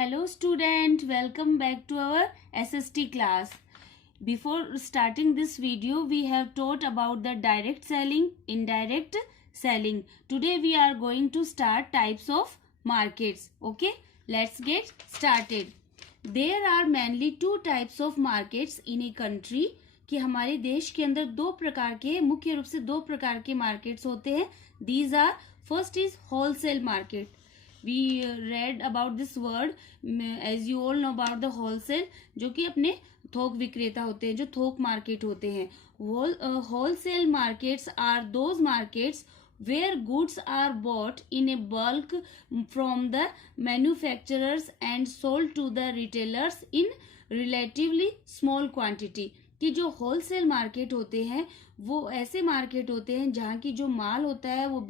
Hello student, welcome back to our SST class. Before starting this video, we have taught about the direct selling, indirect selling. Today we are going to start types of markets. Okay, let's get started. There are mainly two types of markets in a country. कि हमारे देश के अंदर दो प्रकार के मुख्य रूप से दो प्रकार के मार्केट्स होते हैं. These are first is wholesale market. We read about this word, as you all know about the wholesale, जो कि अपने थोक विक्रेता होते हैं, जो थोक मार्केट होते हैं. Wholesale markets are those markets where goods are bought in a bulk from the manufacturers and sold to the retailers in relatively small quantity. कि जो होलसेल मार्केट होते हैं वो ऐसे मार्केट होते हैं जहाँ की जो माल होता है वो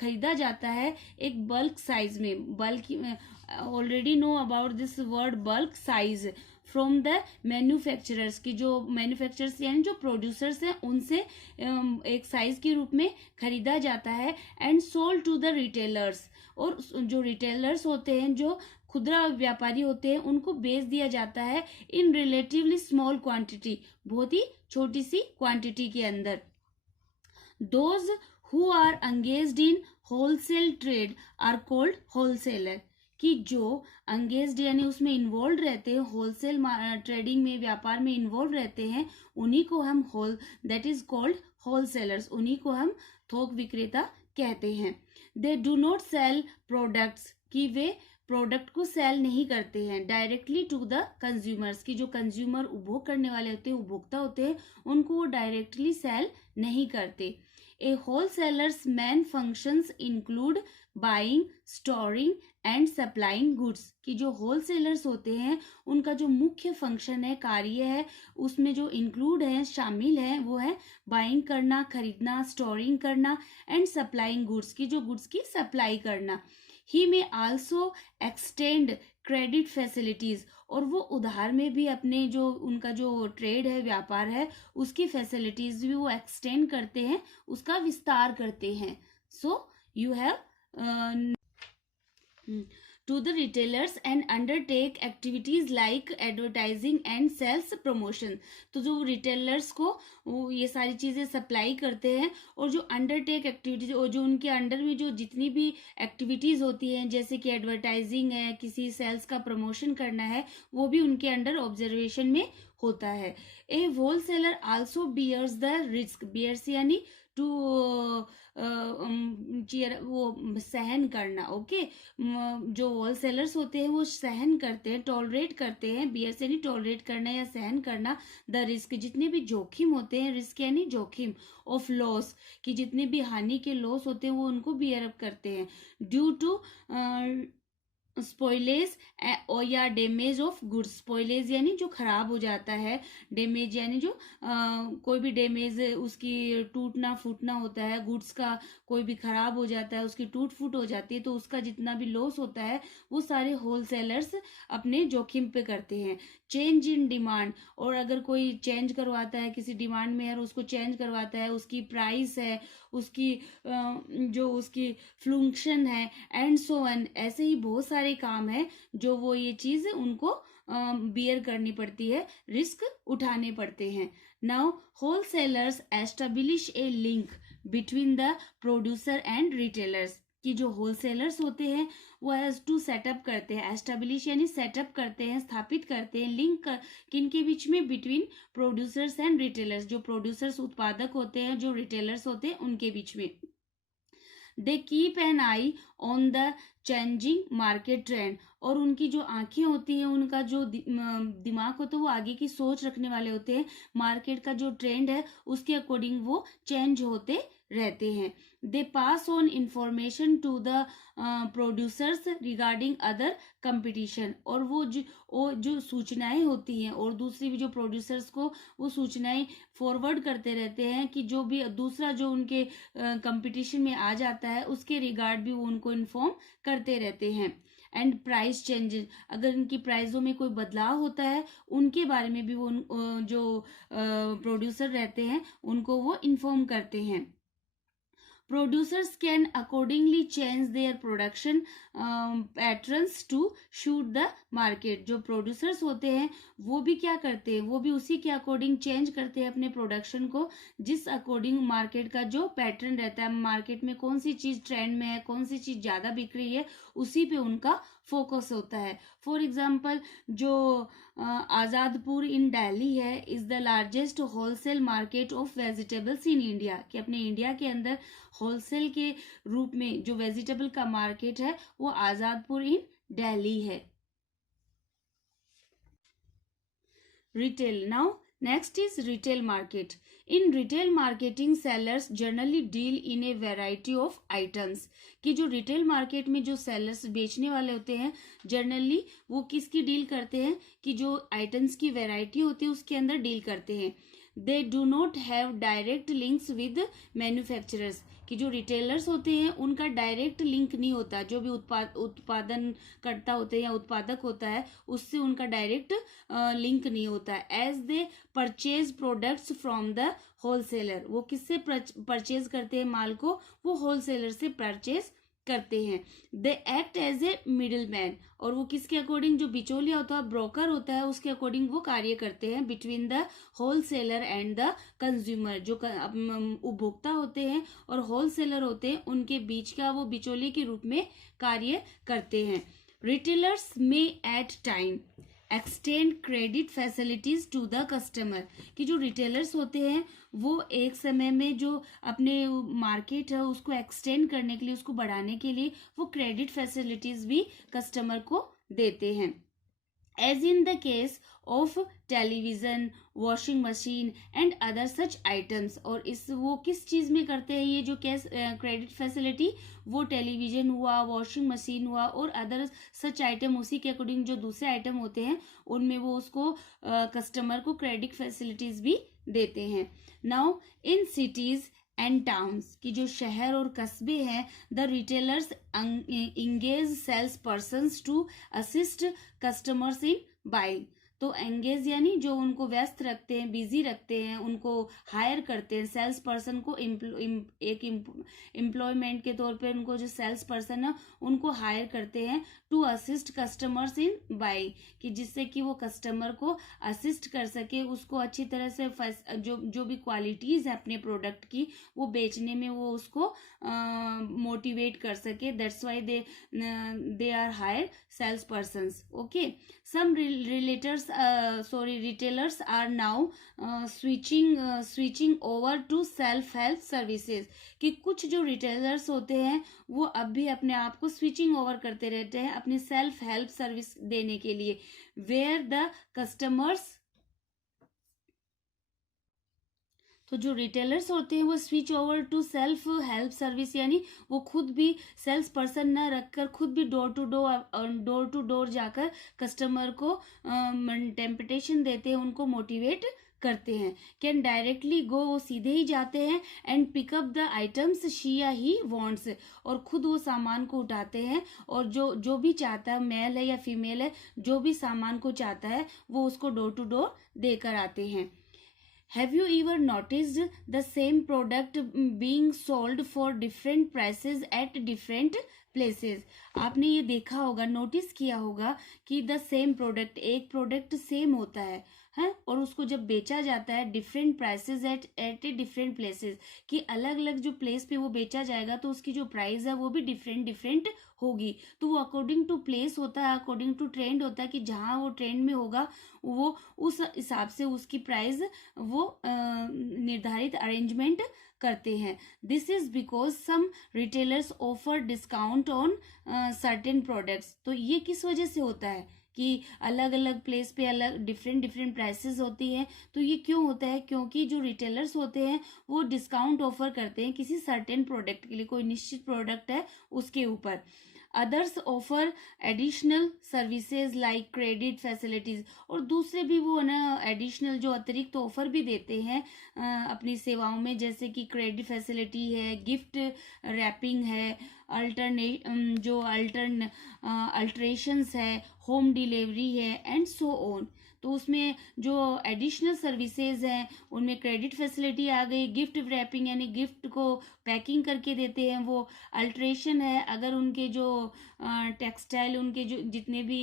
खरीदा जाता है एक बल्क साइज में. Bulk already know about this word bulk size from the manufacturers. की जो मैन्युफैक्चरर्स यानी जो प्रोड्यूसर्स हैं उनसे एक साइज के रूप में खरीदा जाता है. And sold to the retailers, और जो रिटेलर्स होते हैं जो खुदरा व्यापारी होते हैं उनको बेच दिया जाता है इन रिलेटिवली स्मॉल क्वांटिटी, बहुत ही छोटी सी क्वांटिटी के अंदर. Those who are engaged in wholesale trade are called wholesaler. कि जो एंगेज्ड यानी उसमें इन्वॉल्व रहते हैं, होलसेल ट्रेडिंग में व्यापार में इन्वॉल्व रहते हैं, उन्हीं को हम दैट इज कॉल्ड होलसेलर्स, उन्हीं को हम थोक विक्रेता कहते हैं. They do not cell products, कि वे प्रोडक्ट को सेल नहीं करते हैं डायरेक्टली टू द कंज्यूमर्स. की जो कंज्यूमर उपभोग करने वाले होते हैं, उपभोक्ता होते हैं, उनको वो डायरेक्टली सेल नहीं करते. A wholesalers main functions include buying, storing and supplying goods. कि जो होलसेलर्स होते हैं उनका जो मुख्य फंक्शन है, कार्य है, उसमें जो इंक्लूड है, शामिल है, वो है बाइंग करना, खरीदना, स्टोरिंग करना एंड सप्लाइंग गुड्स, की जो गुड्स की सप्लाई करना. ही में आल्सो एक्सटेंड क्रेडिट फैसिलिटीज, और वो उधार में भी अपने जो उनका जो ट्रेड है, व्यापार है, उसकी फैसिलिटीज भी वो एक्सटेंड करते हैं, उसका विस्तार करते हैं. So you have to the retailers and undertake activities like advertising and sales promotion. तो जो retailers को वो ये सारी चीजें सप्लाई करते हैं, और जो अंडरटेक एक्टिविटीज और जो उनके अंडर में जो जितनी भी एक्टिविटीज होती हैं, जैसे कि एडवर्टाइजिंग है, किसी सेल्स का प्रमोशन करना है, वो भी उनके अंडर ऑब्जर्वेशन में होता है. A wholesaler also bears the risk. Bears यानी टू वो सहन करना. ओके, जो होलसेलर्स होते हैं वो सहन करते हैं, टॉलरेट करते हैं. बियर से नहीं, टॉलरेट करना या सहन करना द रिस्क, जितने भी जोखिम होते हैं, रिस्क यानी जोखिम, ऑफ लॉस, कि जितने भी हानि के लॉस होते हैं वो उनको बियर अप करते हैं. ड्यू टू स्पॉइलेज या डैमेज ऑफ गुड्स. स्पॉइलेज यानी जो खराब हो जाता है, डैमेज यानी जो कोई भी डैमेज, उसकी टूटना फूटना होता है, गुड्स का कोई भी खराब हो जाता है, उसकी टूट फूट हो जाती है, तो उसका जितना भी लॉस होता है वो सारे होलसेलर्स अपने जोखिम पे करते हैं. चेंज इन डिमांड, और अगर कोई चेंज करवाता है किसी डिमांड में और उसको चेंज करवाता है, उसकी प्राइस है, उसकी जो उसकी फ्लंक्शन है एंड सो ऑन, ऐसे ही बहुत सारे काम है जो वो ये चीज उनको बियर करनी पड़ती है, रिस्क उठाने पड़ते हैं. Now wholesalers establish A link between the producer and retailers. कि जो होलसेलर्स होते हैं वो हैज टू सेटअप करते हैं, एस्टेब्लिश यानी सेटअप करते हैं, स्थापित करते हैं, लिंक किनके बीच में, बिटवीन प्रोड्यूसर्स एंड रिटेलर्स. जो प्रोड्यूसर्स उत्पादक होते हैं, जो रिटेलर्स होते हैं, उनके बीच में. They keep an I on the changing market trend, और उनकी जो आंखें होती हैं, उनका जो दिमाग होता है, वो आगे की सोच रखने वाले होते हैं. मार्केट का जो ट्रेंड है उसके अकॉर्डिंग वो चेंज होते रहते हैं. They pass on information to the producers regarding other competition, और वो जो सूचनाएं होती हैं, और दूसरी भी जो प्रोड्यूसर्स को वो सूचनाएं फॉरवर्ड करते रहते हैं, कि जो भी दूसरा जो उनके कंपटीशन में आ जाता है उसके रिगार्ड भी वो उनको इन्फॉर्म करते रहते हैं. एंड प्राइस चेंजेस, अगर इनकी प्राइसों में कोई बदलाव होता है उनके बारे में भी वो जो प्रोड्यूसर रहते हैं उनको वो इन्फॉर्म करते हैं. Producers can accordingly change their production patterns to suit the market. जो producers होते हैं वो भी क्या करते हैं, वो भी उसी के अकॉर्डिंग चेंज करते हैं अपने प्रोडक्शन को, जिस अकॉर्डिंग मार्केट का जो पैटर्न रहता है, मार्केट में कौन सी चीज ट्रेंड में है, कौन सी चीज ज्यादा बिक रही है, उसी पे उनका फोकस होता है. फॉर एग्जाम्पल जो आजादपुर इन दिल्ली है is the largest wholesale market of vegetables in India, कि अपने इंडिया के अंदर होलसेल के रूप में जो वेजिटेबल का मार्केट है वो आजादपुर इन दिल्ली है. Retail. Now next is retail market. In retail marketing sellers generally deal in a variety of items. कि जो रिटेल मार्केट में जो सेलर्स बेचने वाले होते हैं जनरली वो किसकी डील करते हैं, कि जो आइटम्स की वैरायटी होती है उसके अंदर डील करते हैं. They do not have direct links with manufacturers, कि जो रिटेलर्स होते हैं उनका डायरेक्ट लिंक नहीं होता, जो भी उत्पादन करता होते हैं या उत्पादक होता है उससे उनका डायरेक्ट लिंक नहीं होता है. As they purchase products from the wholesaler, वो किससे परचेज करते हैं माल को, वो होलसेलर से परचेज करते हैं. They act as a middle man, और वो किसके अकॉर्डिंग, जो बिचौलिया होता है, ब्रोकर होता है, उसके अकॉर्डिंग वो कार्य करते हैं between the wholesaler and the consumer. जो उपभोक्ता होते हैं और होलसेलर होते हैं उनके बीच का वो बिचौलिए के रूप में कार्य करते हैं. रिटेलर्स में at time extend credit facilities to the customer, कि जो रिटेलर्स होते हैं वो एक समय में जो अपने मार्केट है उसको एक्सटेंड करने के लिए, उसको बढ़ाने के लिए वो क्रेडिट फैसिलिटीज भी कस्टमर को देते हैं. As in the case of television, washing machine and other such items. और इस वो किस चीज में करते हैं ये जो क्रेडिट फैसिलिटी, वो टेलीविजन हुआ, वॉशिंग मशीन हुआ और अदर सच आइटम, उसी के अकॉर्डिंग जो दूसरे आइटम होते हैं उनमें वो उसको कस्टमर को क्रेडिट फैसिलिटीज भी देते हैं. Now in cities and towns, की जो शहर और कस्बे हैं, the retailers engage sales persons to assist customers in buying. तो एंगेज यानी जो उनको व्यस्त रखते हैं, बिजी रखते हैं, उनको हायर करते हैं. सेल्स पर्सन को एक एम्प्लॉयमेंट के तौर पे उनको जो सेल्स पर्सन है उनको हायर करते हैं to assist customers in buying, कि जिससे कि वो कस्टमर को असिस्ट कर सके, उसको अच्छी तरह से जो भी क्वालिटीज है अपने प्रोडक्ट की वो बेचने में वो उसको मोटिवेट कर सके. That's why they are hire sales persons. Okay. Some retailers are now switching over to self-help services, कि कुछ जो रिटेलर्स होते हैं वो अब भी अपने आप को स्विचिंग ओवर करते रहते हैं अपनी सेल्फ हेल्प सर्विस देने के लिए. वेयर द कस्टमर्स, तो जो रिटेलर्स होते हैं वो switch over to self help service, यानी वो खुद भी सेल्स पर्सन न रखकर खुद भी डोर टू डोर जाकर कस्टमर को टेम्पटेशन देते हैं, उनको मोटिवेट करते हैं. कैन डायरेक्टली गो, वो सीधे ही जाते हैं, and pick up the items she या ही वांट्स, और खुद वो सामान को उठाते हैं और जो भी चाहता है, मेल है या फीमेल है, जो भी सामान को चाहता है वो उसको डोर टू डोर देकर आते हैं. Have you ever noticed the same product being sold for different prices at different places? आपने ये देखा होगा, नोटिस किया होगा कि द सेम प्रोडक्ट, एक प्रोडक्ट सेम होता है और उसको जब बेचा जाता है different prices at a different places, कि अलग अलग जो प्लेस पे वो बेचा जाएगा तो उसकी जो प्राइस है वो भी डिफरेंट होगी. तो वो अकॉर्डिंग टू प्लेस होता है, अकॉर्डिंग टू ट्रेंड होता है, कि जहाँ वो ट्रेंड में होगा वो उस हिसाब से उसकी प्राइस वो निर्धारित अरेंजमेंट करते हैं. This is because some retailers offer discount on certain products. तो ये किस वजह से होता है कि अलग अलग प्लेस पे अलग डिफरेंट प्राइसेस होती हैं. तो ये क्यों होता है, क्योंकि जो रिटेलर्स होते हैं वो डिस्काउंट ऑफर करते हैं किसी सर्टेन प्रोडक्ट के लिए, कोई निश्चित प्रोडक्ट है उसके ऊपर. Others offer additional services like credit facilities, और दूसरे भी वो ना एडिशनल जो अतिरिक्त ऑफर भी देते हैं अपनी सेवाओं में, जैसे कि क्रेडिट फैसिलिटी है, गिफ्ट रैपिंग है, अल्टरेशंस है, होम डिलीवरी है एंड सो ऑन। तो उसमें जो एडिशनल सर्विसेज हैं उनमें क्रेडिट फैसिलिटी आ गई, गिफ्ट रैपिंग यानी गिफ्ट को पैकिंग करके देते हैं वो, अल्ट्रेशन है अगर उनके जो टेक्सटाइल उनके जो जितने भी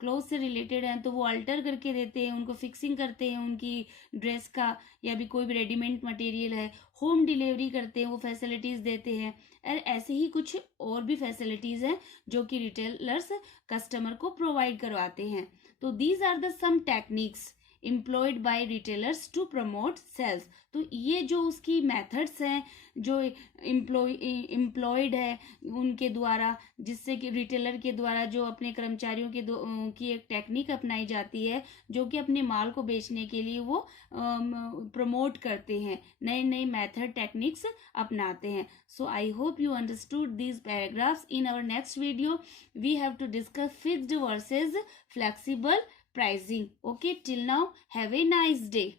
क्लोथ से रिलेटेड हैं तो वो अल्टर करके देते हैं, उनको फिक्सिंग करते हैं उनकी ड्रेस का या भी कोई भी रेडीमेड मटेरियल है, होम डिलीवरी करते हैं, वो फैसिलिटीज़ देते हैं। और ऐसे ही कुछ और भी फैसिलिटीज़ हैं जो कि रिटेलर्स कस्टमर को प्रोवाइड करवाते हैं। तो these are the some techniques employed by retailers to promote sales. तो ये जो उसकी मेथड्स हैं जो एम्प्लॉयड है उनके द्वारा, जिससे कि रिटेलर के द्वारा जो अपने कर्मचारियों के की एक टेक्निक अपनाई जाती है जो कि अपने माल को बेचने के लिए वो प्रमोट करते हैं, नए नए मेथड टेक्निक्स अपनाते हैं। So I hope you understood these paragraphs. In our next video we have to discuss fixed versus flexible pricing. Okay, till now, have a nice day.